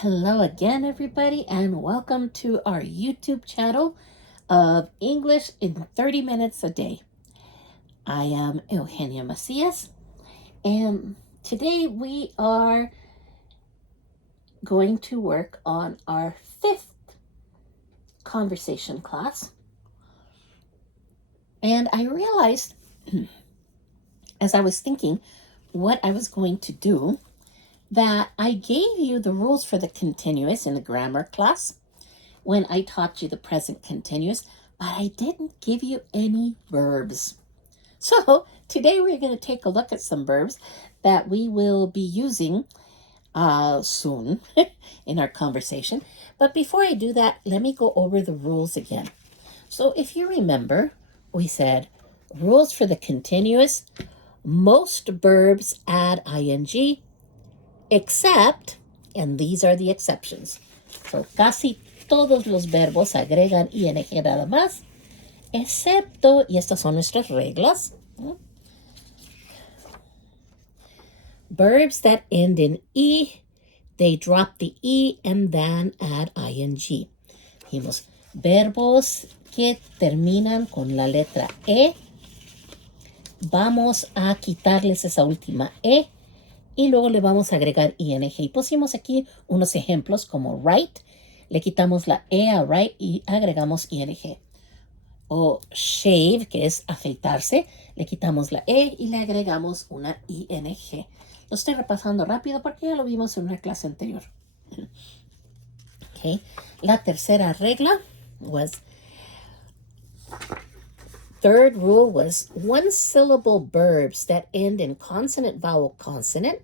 Hello again, everybody, and welcome to our YouTube channel of English in 30 minutes a day. I am Eugenia Macias, and today we are going to work on our 5th conversation class. And I realized, as I was thinking what I was going to do, that I gave you the rules for the continuous in the grammar class when I taught you the present continuous, but I didn't give you any verbs. So today we're going to take a look at some verbs that we will be using soon in our conversation. But before I do that, let me go over the rules again. So if you remember, we said rules for the continuous, most verbs add ing, except, and these are the exceptions. So casi todos los verbos agregan ing nada más, excepto, y estas son nuestras reglas, verbs that end in e, they drop the e and then add ing. Dijimos, verbos que terminan con la letra e, vamos a quitarles esa última e, y luego le vamos a agregar ing. Y pusimos aquí unos ejemplos como write, le quitamos la e a write y agregamos ing. O shave, que es afeitarse, le quitamos la e y le agregamos una ing. Lo estoy repasando rápido porque ya lo vimos en una clase anterior. Okay. La tercera regla third rule was one-syllable verbs that end in consonant, vowel, consonant.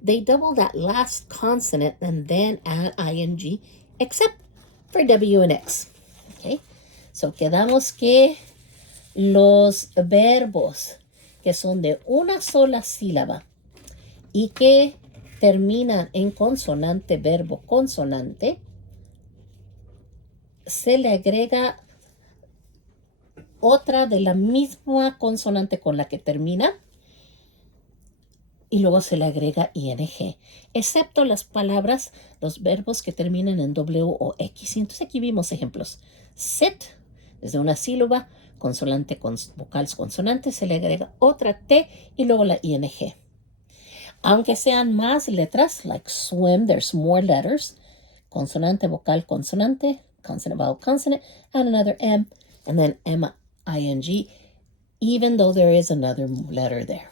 They double that last consonant and then add ing, except for W and X. Okay? So quedamos que los verbos que son de una sola sílaba y que terminan en consonante, verbo, consonante, se le agrega otra de la misma consonante con la que termina y luego se le agrega ing, excepto las palabras, los verbos que terminan en W o X. Y entonces aquí vimos ejemplos. Sit, desde una sílaba, consonante con vocales consonantes, se le agrega otra T y luego la ing. Aunque sean más letras, like swim, there's more letters. Consonante, vocal, consonante, consonant, vowel, consonant, and another M, and then ing, even though there is another letter there.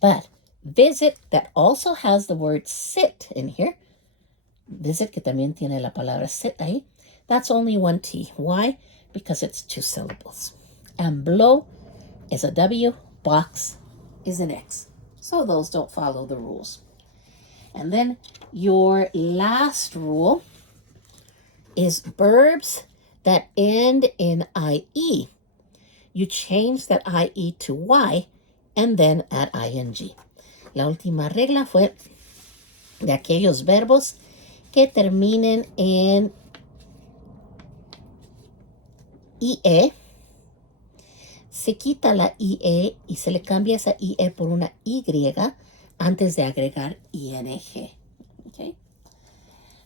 But visit, that also has the word sit in here. Visit, que también tiene la palabra sit ahí. That's only one T. Why? Because it's 2 syllables. And blow is a W, box is an X. So those don't follow the rules. And then your last rule is verbs that end in IE. You change that IE to Y and then add ing. La última regla fue de aquellos verbos que terminen en IE. Se quita la IE y se le cambia esa IE por una Y antes de agregar ing. Okay?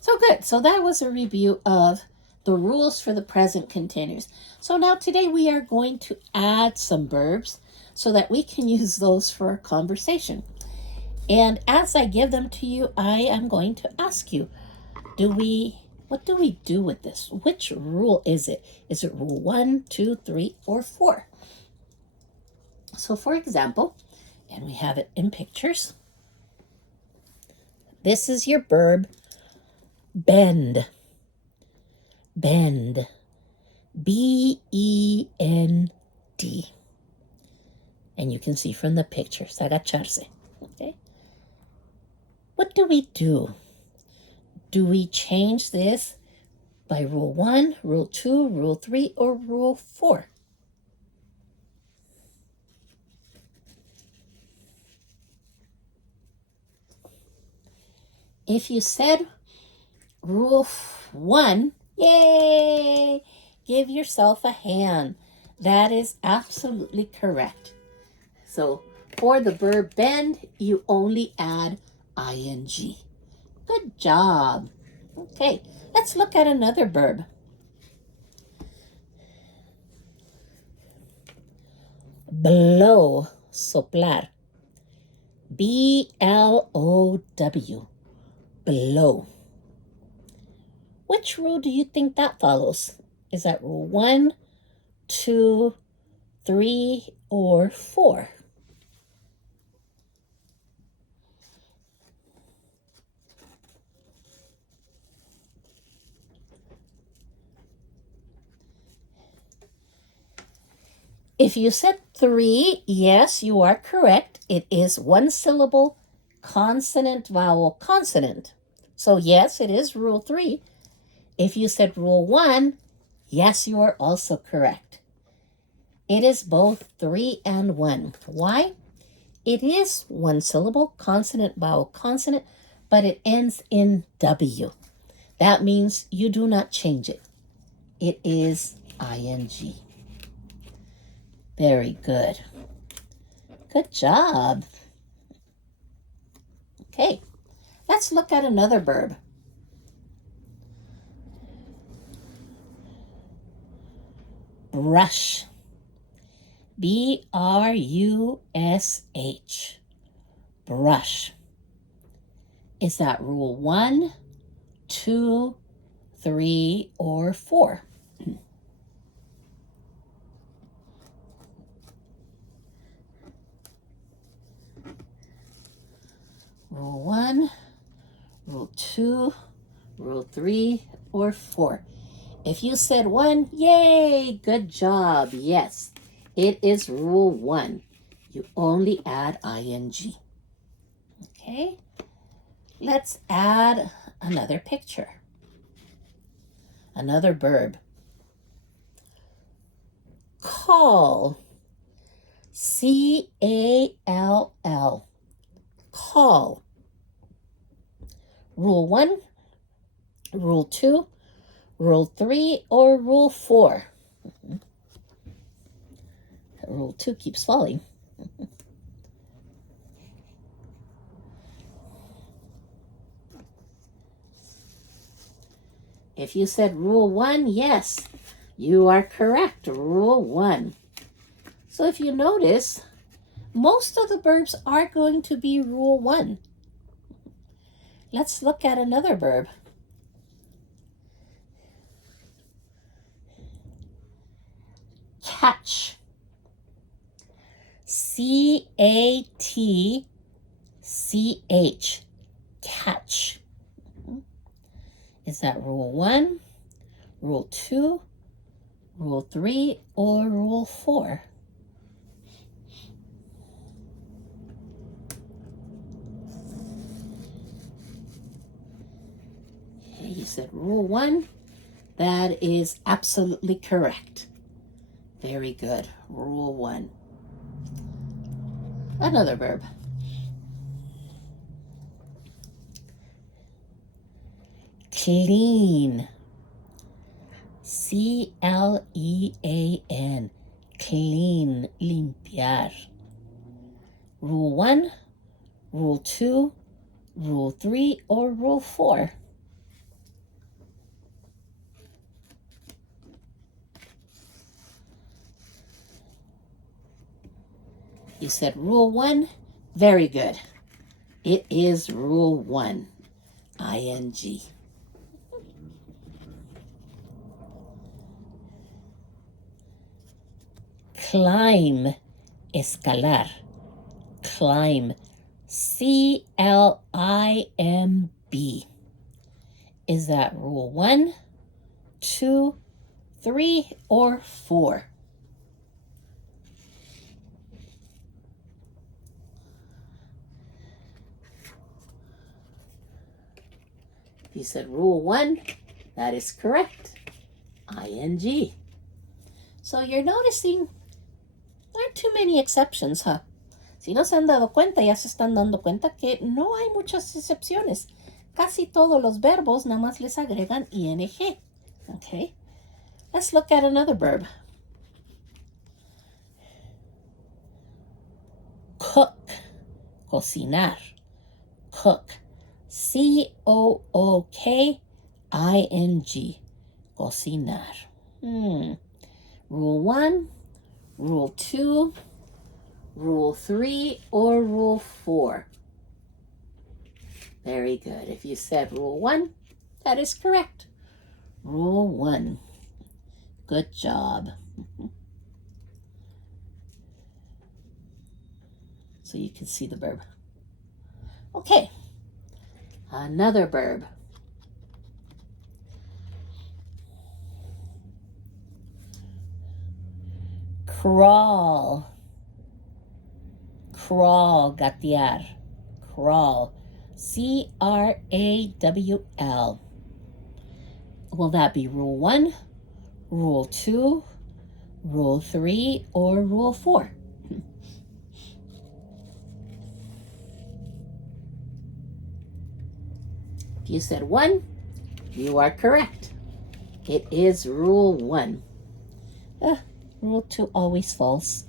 So good. So that was a review of the rules for the present continuous. So now today we are going to add some verbs so that we can use those for our conversation. And as I give them to you, I am going to ask you, what do we do with this? Which rule is it? Is it rule 1, 2, 3, or 4? So for example, and we have it in pictures, this is your verb bend. Bend. B-E-N-D. And you can see from the pictures, agacharse. Okay? What do we do? Do we change this by rule 1, rule 2, rule 3, or rule 4? If you said rule 1, yay! Give yourself a hand. That is absolutely correct. So for the verb bend, you only add ing. Good job. Okay, let's look at another verb. Blow, soplar. B-L-O-W, blow. Which rule do you think that follows? Is that rule 1, 2, 3, or 4? If you said 3, yes, you are correct. It is one syllable, consonant, vowel, consonant. So yes, it is rule 3. If you said rule 1, yes, you are also correct. It is both 3 and 1. Why? It is one syllable, consonant, vowel, consonant, but it ends in W. That means you do not change it. It is ing. Very good. Good job. Okay, let's look at another verb. Brush. B-R-U-S-H. Brush. Is that rule 1, 2, 3, or 4? Rule 1, rule 2, rule 3, or 4. If you said 1, yay, good job. Yes, it is rule 1. You only add ing. Okay, let's add another picture. Another verb. Call. C-A-L-L. Call. Rule 1, rule 2, rule 3, or rule 4? Rule 2 keeps falling. If you said rule 1, yes, you are correct. Rule 1. So if you notice, most of the verbs are going to be rule 1. Let's look at another verb. Catch. C-A-T-C-H. Catch. Is that rule 1, rule 2, rule 3, or rule 4? Okay, you said rule 1. That is absolutely correct. Very good. Rule 1. Another verb. Clean. C-L-E-A-N. Clean. Limpiar. Rule 1, rule 2, rule 3, or rule 4? You said rule 1. Very good. It is rule 1. ing. Climb. Escalar. Climb. C-L-I-M-B. Is that rule 1, 2, 3, or 4? You said rule 1. That is correct. ing. So you're noticing there aren't too many exceptions, huh? Si no se han dado cuenta, ya se están dando cuenta que no hay muchas excepciones. Casi todos los verbos nada más les agregan ing. Okay, let's look at another verb. Cook. Cocinar. Cook. C-O-O-K. ing. Cocinar. Rule 1, Rule 2, Rule 3, or Rule 4? Very good. If you said Rule 1, that is correct. Rule 1. Good job. So you can see the verb. Okay. Another verb. Crawl. Crawl, gatear. Crawl. C-R-A-W-L. Will that be Rule 1, Rule 2, Rule 3, or Rule 4? If you said 1, you are correct. It is Rule 1. Rule 2 always falls.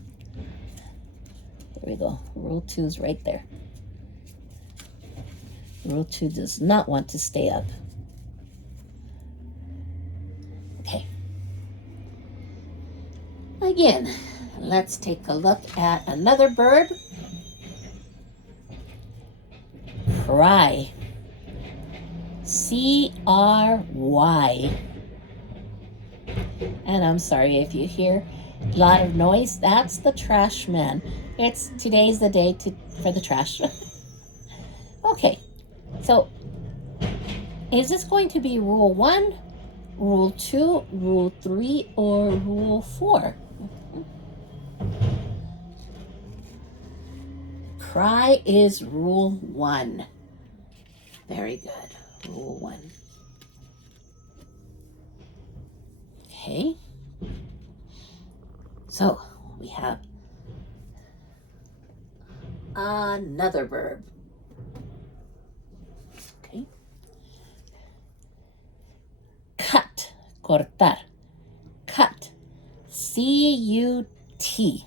There we go. Rule 2 is right there. Rule 2 does not want to stay up. Okay. Again, let's take a look at another verb. Cry. C-R-Y. And I'm sorry if you hear a lot of noise. That's the trash man. Today's the day for the trash. Okay, so is this going to be Rule 1, Rule 2, Rule 3, or Rule 4? Cry is Rule 1. Very good. Rule 1. Okay. So we have another verb. Okay. Cut. Cortar. Cut. C-U-T.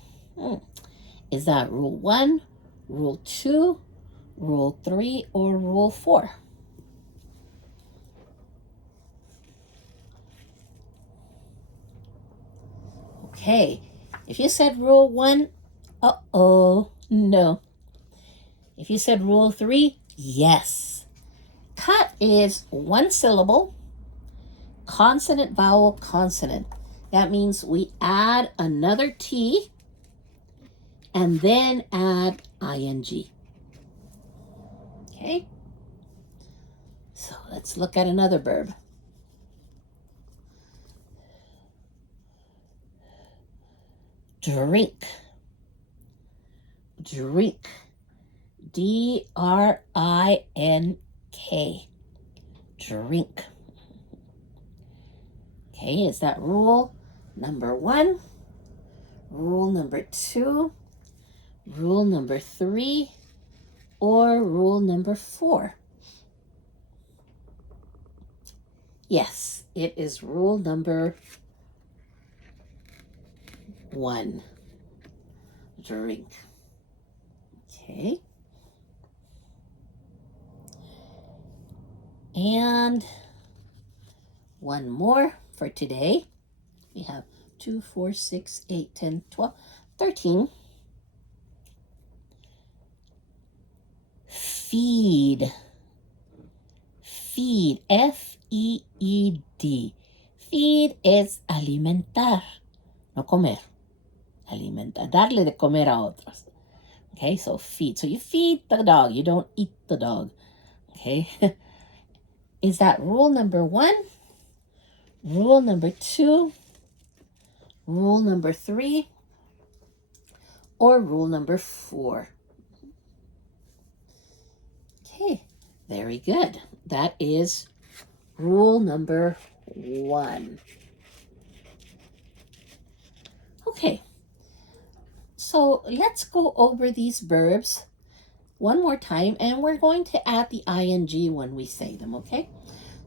Is that Rule 1, Rule 2, Rule 3, or Rule 4? Okay, if you said Rule 1, no. If you said Rule 3, yes. Cut is one syllable, consonant, vowel, consonant. That means we add another T and then add ing. Okay? So let's look at another verb. Drink. Drink. D-R-I-N-K. Drink. Okay, is that rule number 1, rule number 2, rule number 3, or rule number 4? Yes, it is rule number 1. Drink. Okay. And one more for today. We have 2, 4, 6, 8, 10, 12, 13. Feed. Feed. F-E-E-D. Feed is alimentar. No comer. Alimentar. Darle de comer a otros. Okay, so feed. So you feed the dog. You don't eat the dog. Okay. Is that rule number 1, rule number 2, rule number 3, or rule number 4? Okay, very good. That is rule number 1. Okay, so let's go over these verbs one more time, and we're going to add the ing when we say them, okay?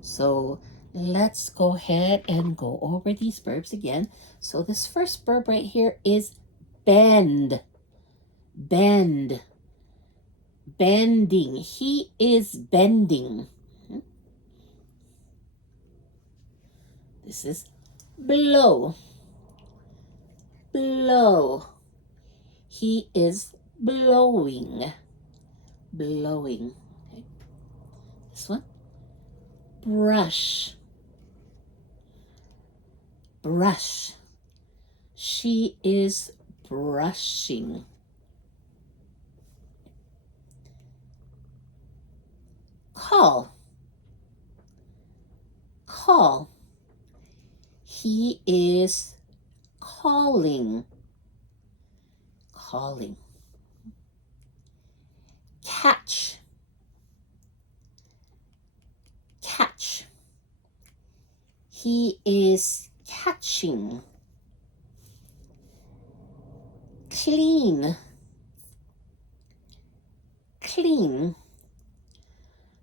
So let's go ahead and go over these verbs again. So this first verb right here is bend. Bend. Bending. He is bending. This is blow. Blow. He is blowing. Blowing. Okay. This one. Brush. Brush. She is brushing. Call. Call. He is calling. Calling. Catch. Catch. He is catching. Clean. Clean.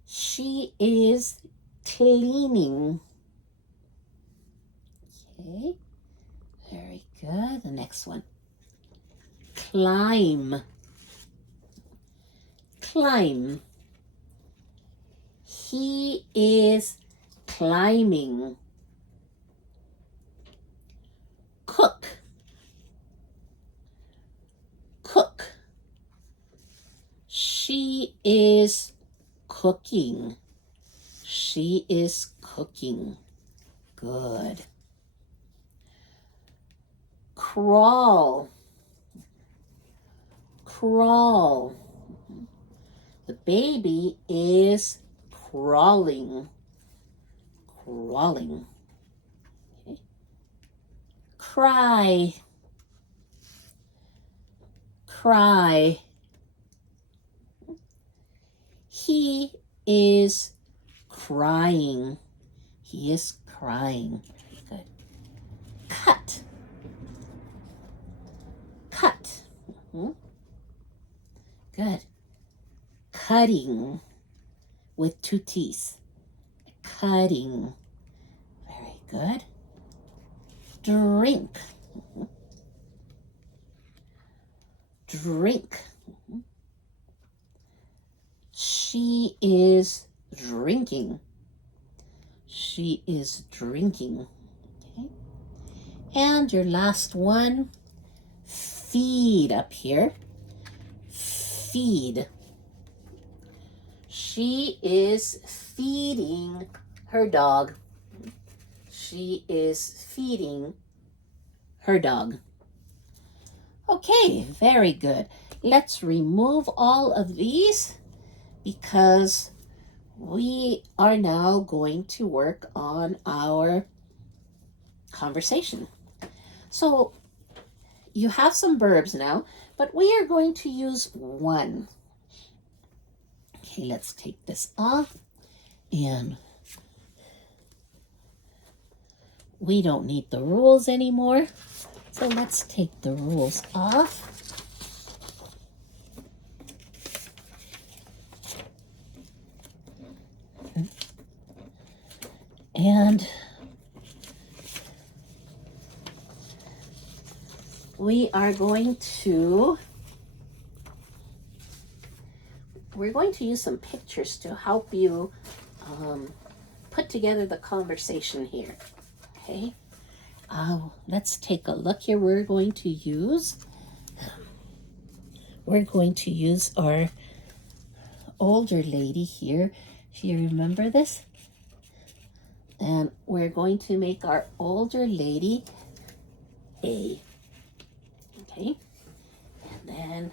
She is cleaning. Okay, very good. The next one. Climb. Climb. He is climbing. Cook. Cook. She is cooking. She is cooking. Good. Crawl. Crawl. The baby is crawling. Crawling. Okay. Cry. Cry. He is crying. He is crying. Good. Cut. Cut. Good. Cutting with two T's. Cutting. Very good. Drink. Drink. She is drinking. She is drinking. Okay. And your last one, feed up here. Feed. She is feeding her dog. She is feeding her dog. Okay, very good. Let's remove all of these because we are now going to work on our conversation. So you have some verbs now, but we are going to use one. Okay, let's take this off, and we don't need the rules anymore. So let's take the rules off. And we're going to use some pictures to help you put together the conversation here. Okay, let's take a look here. We're going to use our older lady here. Do you remember this? And we're going to make our older lady A. Okay, and then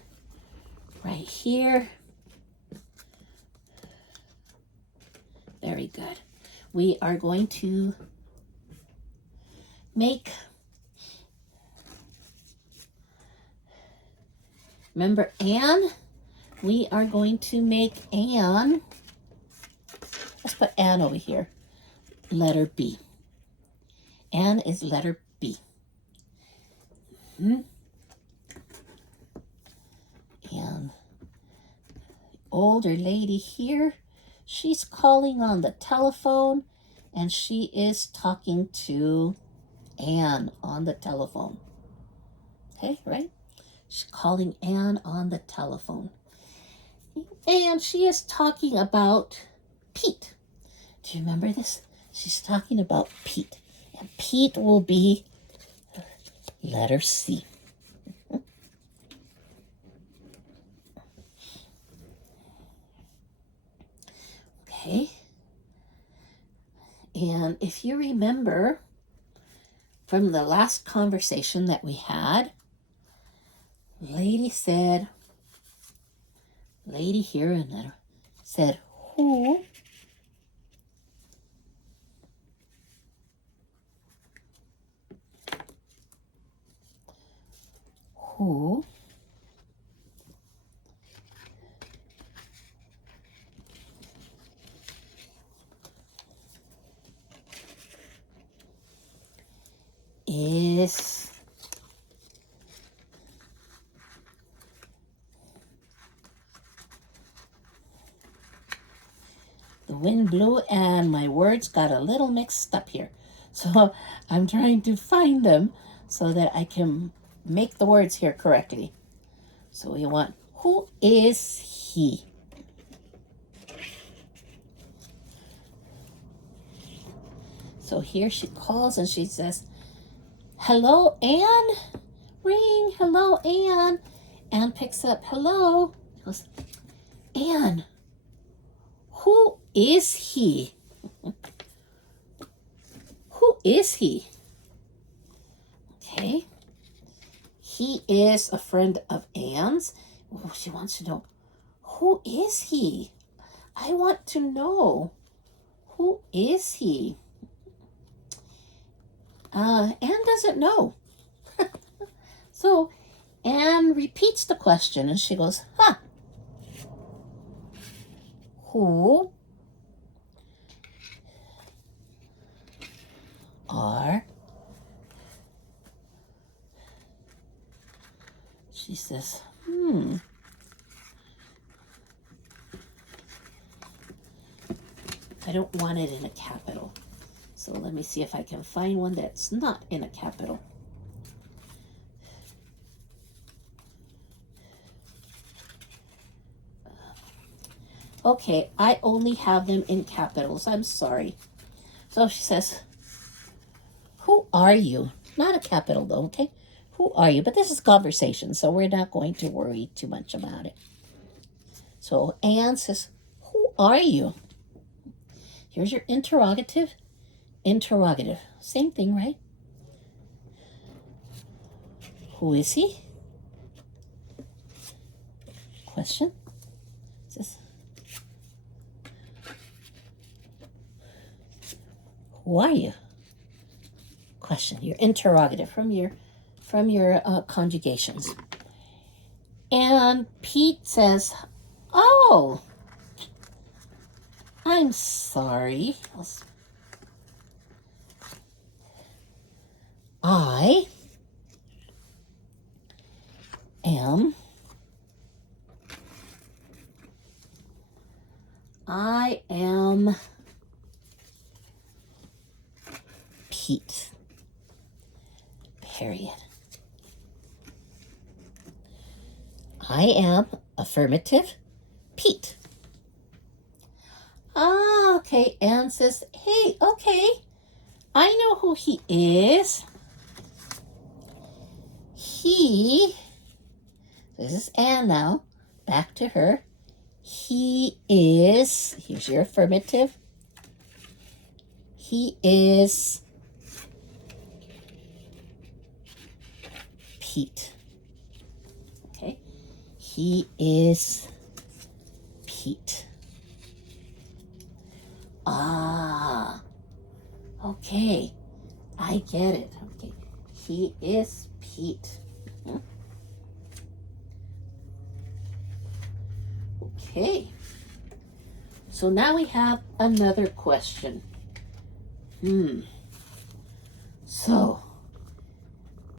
right here, very good. We are going to make, remember Anne? We are going to make Anne, let's put Anne over here, letter B. Anne is letter B. And older lady here, she's calling on the telephone and she is talking to Anne on the telephone. Okay, right? She's calling Anne on the telephone. And she is talking about Pete. Do you remember this? She's talking about Pete. Pete will be letter C. Okay. And if you remember from the last conversation that we had, lady here and there said, who is the wind blew and my words got a little mixed up here. So I'm trying to find them so that I can make the words here correctly. So we want, who is he? So here she calls and she says, hello, Anne? Ring, hello, Anne. Anne picks up, hello. She goes, Anne, who is he? Who is he? Okay. He is a friend of Anne's. Oh, she wants to know, who is he? I want to know. Who is he? Anne doesn't know. So Anne repeats the question and she goes, who are, she says, I don't want it in a capital. So let me see if I can find one that's not in a capital. Okay, I only have them in capitals. I'm sorry. So she says, who are you? Not a capital though, okay? Who are you? But this is conversation, so we're not going to worry too much about it. So Anne says, who are you? Here's your interrogative. Interrogative. Same thing, right? Who is he? Question. Says, who are you? Question. Your interrogative from your conjugations. And Pete says, oh, I'm sorry. I am Pete. Period. I am affirmative Pete. Okay. Anne says, hey, okay, I know who he is. This is Anne now, back to her. He is, here's your affirmative. He is Pete. Okay. He is Pete. Okay. I get it. Okay. He is Pete. Okay. So now we have another question. So